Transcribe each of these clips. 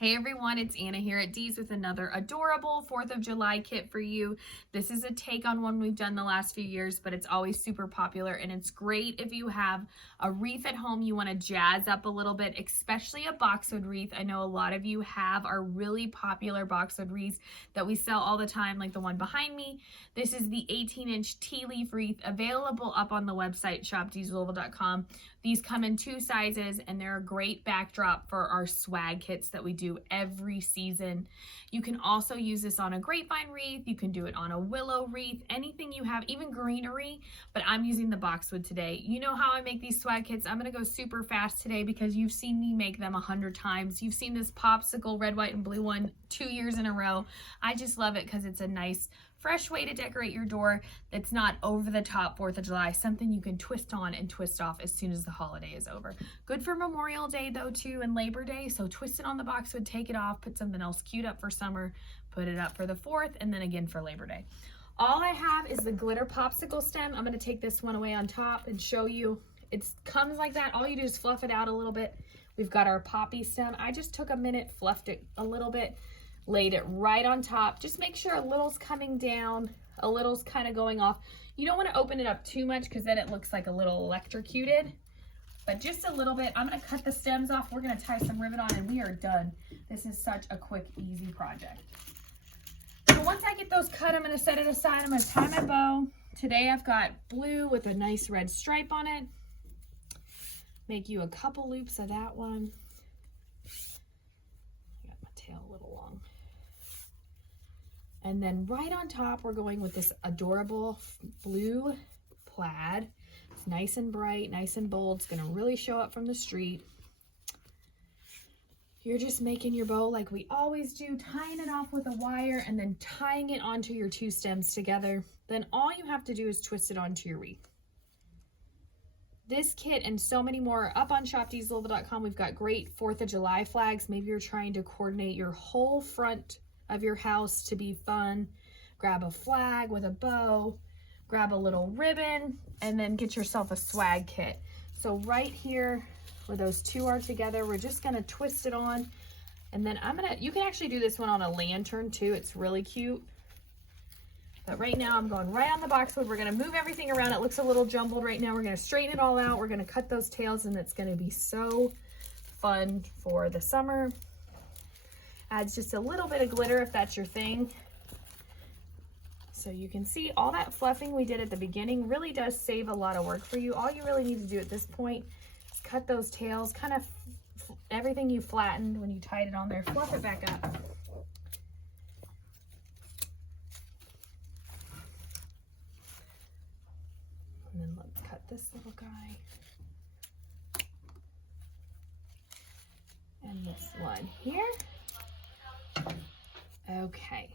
Hey everyone, it's Anna here at Dee's with another adorable 4th of July kit for you. This is a take on one we've done the last few years, but it's always super popular and it's great if you have a wreath at home you want to jazz up a little bit, especially a boxwood wreath. I know a lot of you have our really popular boxwood wreaths that we sell all the time, like the one behind me. This is the 18-inch tea leaf wreath available up on the website shopdeeslouisville.com. These come in 2 sizes and they're a great backdrop for our swag kits that we do every season. You can also use this on a grapevine wreath. You can do it on a willow wreath, anything you have, even greenery, but I'm using the boxwood today. You know how I make these swag kits. I'm gonna go super fast today because you've seen me make them 100 times. You've seen this Popsicle red, white, and blue one 2 years in a row. I just love it because it's a nice fresh way to decorate your door that's not over the top 4th of July, something you can twist on and twist off as soon as the holiday is over. Good for Memorial Day though too, and Labor Day, so twist it on the boxwood, take it off, put something else cute up for summer, put it up for the 4th, and then again for Labor Day. All I have is the glitter popsicle stem. I'm gonna take this one away on top and show you. It comes like that. All you do is fluff it out a little bit. We've got our poppy stem. I just took a minute, fluffed it a little bit, laid it right on top. Just make sure a little's coming down, a little's kind of going off. You don't want to open it up too much because then it looks like a little electrocuted, but just a little bit. I'm going to cut the stems off. We're going to tie some ribbon on and we are done. This is such a quick, easy project. So once I get those cut, I'm going to set it aside. I'm going to tie my bow. Today I've got blue with a nice red stripe on it. Make you a couple loops of that one. I got my tail a little long. And then right on top, we're going with this adorable blue plaid. It's nice and bright, nice and bold. It's gonna really show up from the street. You're just making your bow like we always do, tying it off with a wire and then tying it onto your 2 stems together. Then all you have to do is twist it onto your wreath. This kit and so many more are up on shopdeeslouisville.com. We've got great 4th of July flags. Maybe you're trying to coordinate your whole front of your house to be fun. Grab a flag with a bow, grab a little ribbon, and then get yourself a swag kit. So right here where those 2 are together, we're just gonna twist it on. And then you can actually do this one on a lantern too. It's really cute. But right now I'm going right on the boxwood. We're gonna move everything around. It looks a little jumbled right now. We're gonna straighten it all out. We're gonna cut those tails and it's gonna be so fun for the summer. Adds just a little bit of glitter if that's your thing. So you can see all that fluffing we did at the beginning really does save a lot of work for you. All you really need to do at this point is cut those tails, kind of everything you flattened when you tied it on there, fluff it back up. And then let's cut this little guy. And this one here. Okay,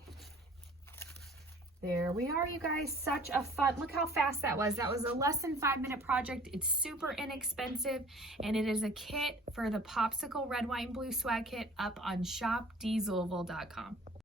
there we are, you guys. Such a fun, look how fast that was. That was a less than 5-minute project. It's super inexpensive and it is a kit for the Popsicle red, white, and blue swag kit up on shopdeeslouisville.com.